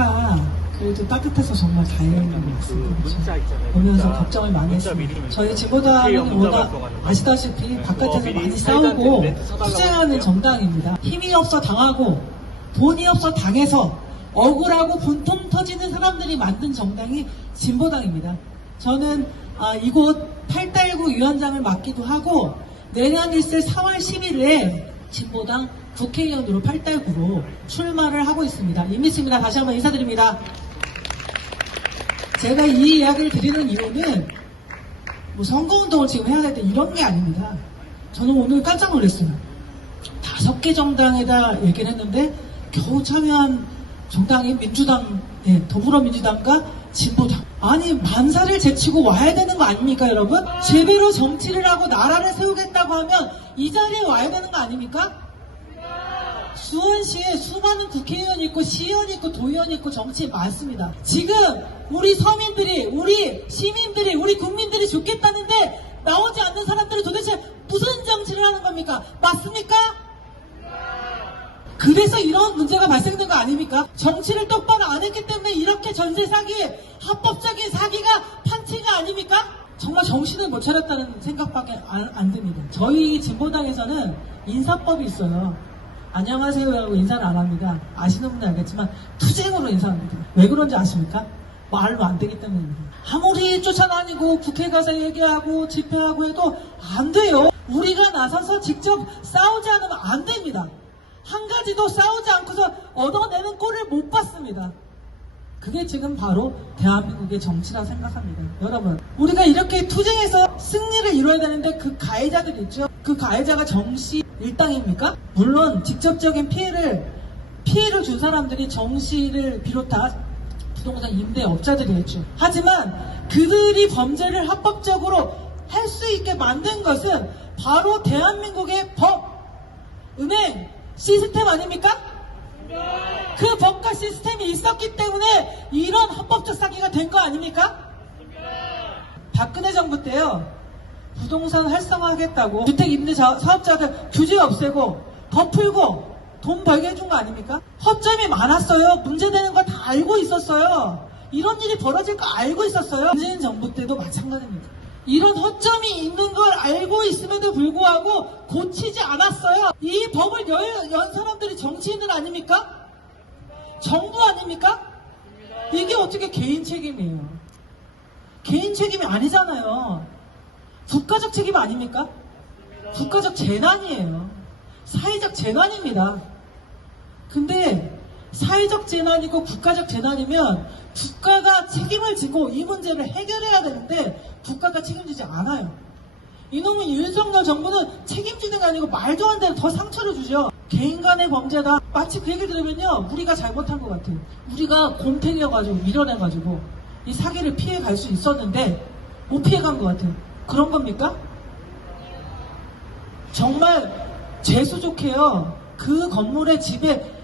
날씨가 그래도 따뜻해서 정말 다행인 것 같습니다. 보면서 걱정을 많이 했습니다. 저희 진보당은 워낙 아시다시피 바깥에서 많이 싸우고 투쟁하는 정당입니다. 힘이 없어 당하고 돈이 없어 당해서 억울하고 분통 터지는 사람들이 만든 정당이 진보당입니다. 저는 이곳 8달구 위원장을 맡기도 하고 내년 일세 4월 10일에 진보당 국회의원으로 8달구로 출마를 하고 있습니다. 임미수입니다. 다시 한번 인사드립니다. 제가 이 이야기를 드리는 이유는 뭐 선거운동을 지금 해야 될 때 이런 게 아닙니다. 저는 오늘 깜짝 놀랐어요. 5개 정당에다 얘기를 했는데 겨우 참여한 정당이 민주당, 더불어민주당과 진보당. 아니 만사를 제치고 와야 되는 거 아닙니까 여러분? 제대로 정치를 하고 나라를 세우겠다고 하면 이 자리에 와야 되는 거 아닙니까? 수원시에 수많은 국회의원이 있고 시의원이 있고 도의원이 있고 정치에 많습니다. 지금 우리 서민들이, 우리 시민들이, 우리 국민들이 죽겠다는데 나오지 않는 사람들은 도대체 무슨 정치를 하는 겁니까? 맞습니까? 그래서 이런 문제가 발생된 거 아닙니까? 정치를 똑바로 안 했기 때문에 이렇게 전세 사기, 합법적인 사기가 판치가 아닙니까? 정말 정신을 못 차렸다는 생각밖에 안 듭니다. 저희 진보당에서는 인사법이 있어요. 안녕하세요 하고 인사를 안 합니다. 아시는 분들 알겠지만 투쟁으로 인사합니다. 왜 그런지 아십니까? 말로 안 되기 때문입니다. 아무리 쫓아다니고 국회 가서 얘기하고 집회하고 해도 안 돼요. 우리가 나서서 직접 싸우지 않으면 안 됩니다. 한 가지도 싸우지 않고서 얻어내는 꼴을 못 봤습니다. 그게 지금 바로 대한민국의 정치라 생각합니다. 여러분, 우리가 이렇게 투쟁해서 승리를 이뤄야 되는데 그 가해자들이 있죠. 그 가해자가 정씨 일당입니까? 물론 직접적인 피해를 준 사람들이 정씨를 비롯한 부동산 임대업자들이겠죠. 하지만 그들이 범죄를 합법적으로 할 수 있게 만든 것은 바로 대한민국의 법, 은행, 시스템 아닙니까? 그 법과 시스템이 있었기 때문에 이런 합법적 사기가 된 거 아닙니까? 박근혜 정부 때요, 부동산 활성화하겠다고 주택 임대 사업자들 규제 없애고 더 풀고 돈 벌게 해준 거 아닙니까? 허점이 많았어요. 문제되는 거 다 알고 있었어요. 이런 일이 벌어질 거 알고 있었어요. 문재인 정부 때도 마찬가지입니다. 이런 허점이 있는 걸 알고 있음에도 불구하고 고치지 않았어요. 이 법을 연 사람들이 정치인들 아닙니까? 정부 아닙니까? 이게 어떻게 개인 책임이에요? 개인 책임이 아니잖아요. 국가적 책임 아닙니까? 국가적 재난이에요. 사회적 재난입니다. 근데 사회적 재난이고 국가적 재난이면 국가가 책임을 지고 이 문제를 해결해야 되는데 국가가 책임지지 않아요. 이놈의 윤석열 정부는 책임지는 게 아니고 말도 안 되는 더 상처를 주죠. 개인 간의 범죄다. 마치 그 얘기를 들으면요, 우리가 잘못한 것 같아요. 우리가 곰탱이여가지고 밀어내가지고 이 사기를 피해갈 수 있었는데 못 피해간 것 같아요. 그런 겁니까? 정말 재수족해요. 그 건물의 집에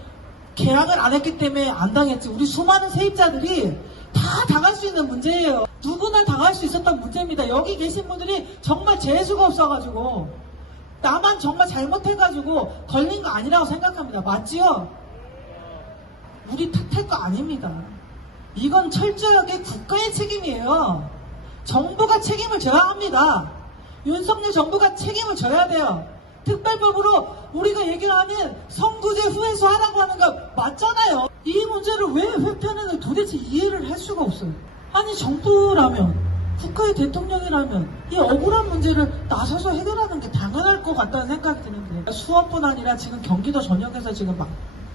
계약을 안 했기 때문에 안 당했지. 우리 수많은 세입자들이 다 당할 수 있는 문제예요. 누구나 당할 수 있었던 문제입니다. 여기 계신 분들이 정말 재수가 없어가지고 나만 정말 잘못해가지고 걸린 거 아니라고 생각합니다. 맞지요? 우리 탓할 거 아닙니다. 이건 철저하게 국가의 책임이에요. 정부가 책임을 져야 합니다. 윤석열 정부가 책임을 져야 돼요. 특별법으로 우리가 얘기를 하는 선구제 후회수 하라고 하는 거 맞잖아요. 이 문제를 왜 회피하는지 도대체 이해를 할 수가 없어요. 아니 정부라면, 국가의 대통령이라면 이 억울한 문제를 나서서 해결하는 게 당연할 것 같다는 생각이 드는데 수원뿐 아니라 지금 경기도 전역에서 지금 막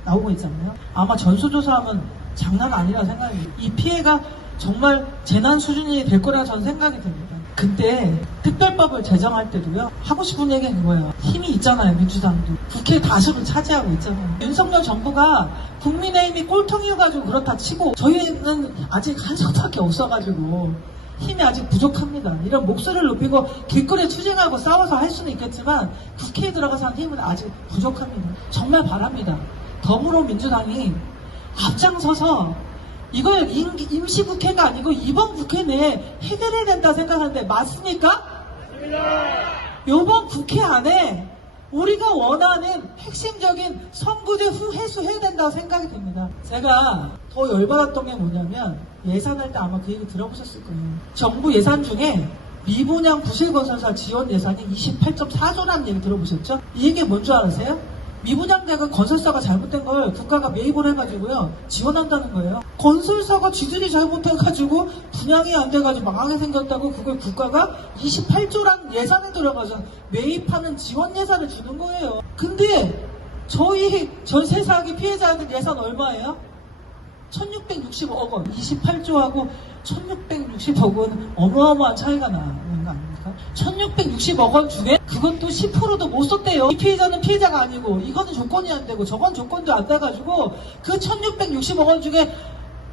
나오고 있잖아요. 아마 전수조사하면 장난 아니라 생각합니다. 이 피해가 정말 재난 수준이 될 거라 저는 생각이 듭니다. 근데 특별법을 제정할 때도요, 하고 싶은 얘기는 이거예요. 힘이 있잖아요. 민주당도 국회 다수를 차지하고 있잖아요. 윤석열 정부가 국민의힘이 꼴통이어가지고 그렇다 치고 저희는 아직 한 석밖에 없어가지고 힘이 아직 부족합니다. 이런 목소리를 높이고 길거리에 투쟁하고 싸워서 할 수는 있겠지만 국회에 들어가서 한 힘은 아직 부족합니다. 정말 바랍니다. 더불어민주당이 앞장서서 이걸 임시국회가 아니고 이번 국회 내에 해결해야 된다 생각하는데 맞습니까? 맞습니다. 이번 국회 안에 우리가 원하는 핵심적인 선거제 회수해야 된다고 생각이 듭니다. 제가 더 열받았던 게 뭐냐면 예산할 때 아마 그 얘기 들어보셨을 거예요. 정부 예산 중에 미분양 부실건설사 지원 예산이 28.4조라는 얘기 들어보셨죠? 이 얘기 뭔 줄 아세요? 미분양자가 건설사가 잘못된 걸 국가가 매입을 해가지고요 지원한다는 거예요. 건설사가 지들이 잘못해가지고 분양이 안 돼가지고 망하게 생겼다고 그걸 국가가 28조라는 예산에 들어가서 매입하는 지원 예산을 주는 거예요. 근데 저희 전세 사기 피해자한테 예산 얼마예요? 1660억 원. 28조하고 1660억 원 어마어마한 차이가 나는 거 아닙니까? 1660억 원 중에 그것도 10%도 못 썼대요. 이 피해자는 피해자가 아니고 이거는 조건이 안 되고 저건 조건도 안 돼가지고 그 1660억 원 중에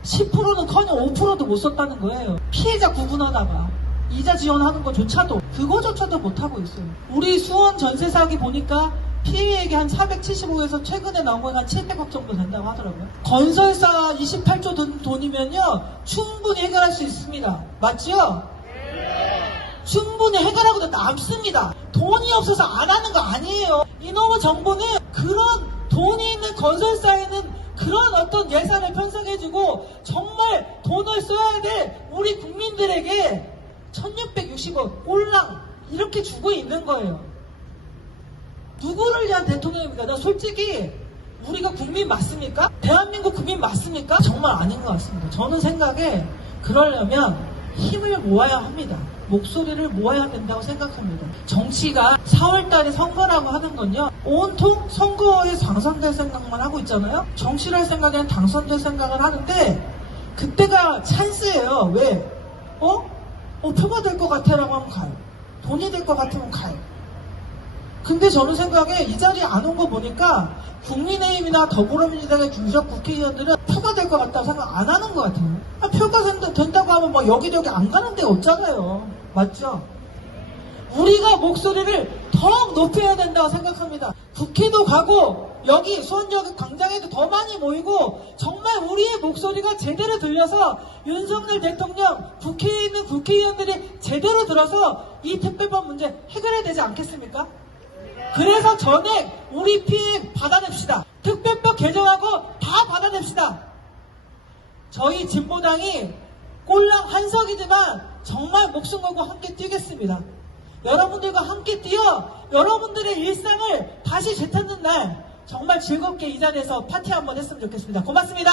10%는 커녕 5%도 못 썼다는 거예요. 피해자 구분하다가 이자 지원하는 거조차도 그거조차도 못하고 있어요. 우리 수원 전세 사기 보니까 피해액이 한 475에서 최근에 나온 건 한 700억 정도 된다고 하더라고요. 건설사 28조 돈이면요 충분히 해결할 수 있습니다. 맞죠? 충분히 해결하고 남습니다. 돈이 없어서 안 하는 거 아니에요. 이놈의 정부는 그런 돈이 있는 건설사에는 그런 어떤 예산을 편성해주고 정말 돈을 써야 될 우리 국민들에게 1660억 꼴랑 이렇게 주고 있는 거예요. 누구를 위한 대통령입니까? 나 솔직히 우리가 국민 맞습니까? 대한민국 국민 맞습니까? 정말 아닌 것 같습니다. 저는 생각에 그러려면 힘을 모아야 합니다. 목소리를 모아야 된다고 생각합니다. 정치가 4월달에 선거라고 하는 건요 온통 선거에 당선될 생각만 하고 있잖아요. 정치를 할 생각에는 당선될 생각을 하는데 그때가 찬스예요. 왜? 표가 될 것 같아 라고 하면 가요. 돈이 될 것 같으면 가요. 근데 저는 생각에 이 자리에 안 온 거 보니까 국민의힘이나 더불어민주당의 유력 국회의원들은 표가 될 것 같다고 생각 안 하는 것 같아요. 표가 된다고 하면 뭐 여기저기 안 가는 데가 없잖아요. 맞죠? 우리가 목소리를 더욱 높여야 된다고 생각합니다. 국회도 가고 여기 수원역 광장에도 더 많이 모이고 정말 우리의 목소리가 제대로 들려서 윤석열 대통령 국회에 있는 국회의원들이 제대로 들어서 이 특별법 문제 해결해야 되지 않겠습니까? 그래서 전액 우리 피해 받아냅시다. 특별법 개정하고 다 받아냅시다. 저희 진보당이 꼴랑 한석이지만 정말 목숨 걸고 함께 뛰겠습니다. 여러분들과 함께 뛰어 여러분들의 일상을 다시 되찾는 날 정말 즐겁게 이 자리에서 파티 한번 했으면 좋겠습니다. 고맙습니다.